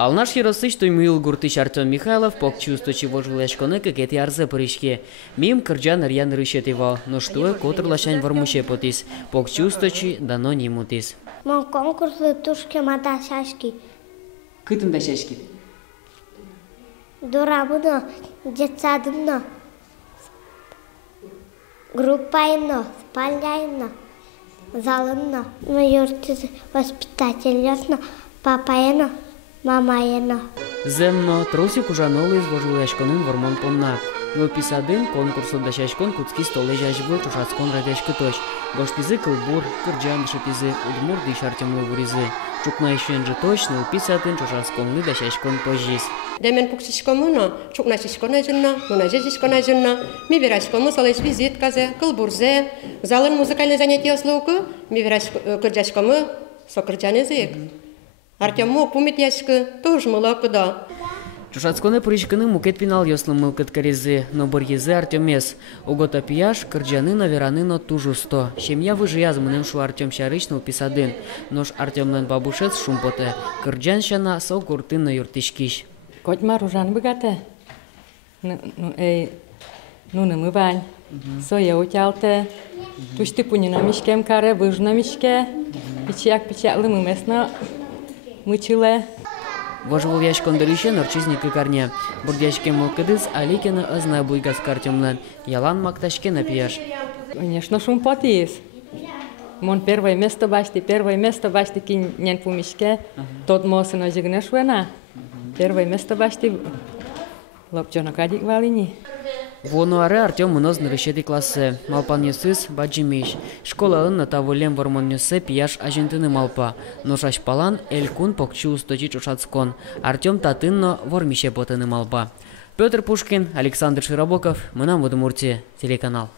Алнаш Яросыч Тоймил Гуртыч Артем Михайлов пок чувство чего жилешконы какет ярзе паришке. Мим кырджан рьян рышетева, но что котр лашань вармуше потис. Пок чувство чи дано не мутис. Мон конкурс летушки маташашки. Кытым дашашки? Дурамыно, детсадымно, группайно, спальняйно, залынно. Мы юртиз воспитательно, папайно. Мамаена. Земно тросик ужанолы изложилешконын вормон понна. Но писадын конкурсу дашашкон куцки столы жажбы чушацкон радешкы точ. Гоштизы кылбур, кырджан дышытизы, удмур дыш Артемлы вуризы. Чукна ищен же точно, писатын чушацконлы дашашкон позжис. Демен пуксишкомуно, чукнашишкон ажынна, мунажешкон ажынна, мибирашкому салеш визитказе, кылбурзе, залын музыкальный занятие слуку, мибираш кырджашкому сокырджан язык. Артему пумит яшкы, тоже молокуда. Чушацконы пуричканы мукет пинал ёслым мылкыт корезы, но борьезы Артемес. Угота пияш, кырджаны навераны но тужу сто. Семья выжияз мыным шу Артем шарычныл писадын. Нож Артемнан бабушец шумпоте. Кырджан шана со куртын на юртишкиш. Котьмар ужан богате. Ну мы бань. Соя утялте. Тушты пунина мишкем каре, выжна мишке. Пичак лымы местно. Мычиле. Вожевол яшкон дырыше норчизник и корня. Бурдяшке мылкыдыз аликена азна буйгас картемнан. Ялан макташке напияш. Конечно, шум потис. Мон первое место башти кинен пумишке. Тот мосына жигне шуена. Первое место башти лапчона кадик валини. Вонуаре Артем мыноз нырышети классы. Малпан юсыз баджимиш. Школа ынна таволем вормон юсы пияш ажентыны малпа. Но шашпалан элькун покчу усточи чушацкон. Артем татынно вормише потыны малпа. Петр Пушкин, Александр Широбоков, Мынам Удмуртия, телеканал.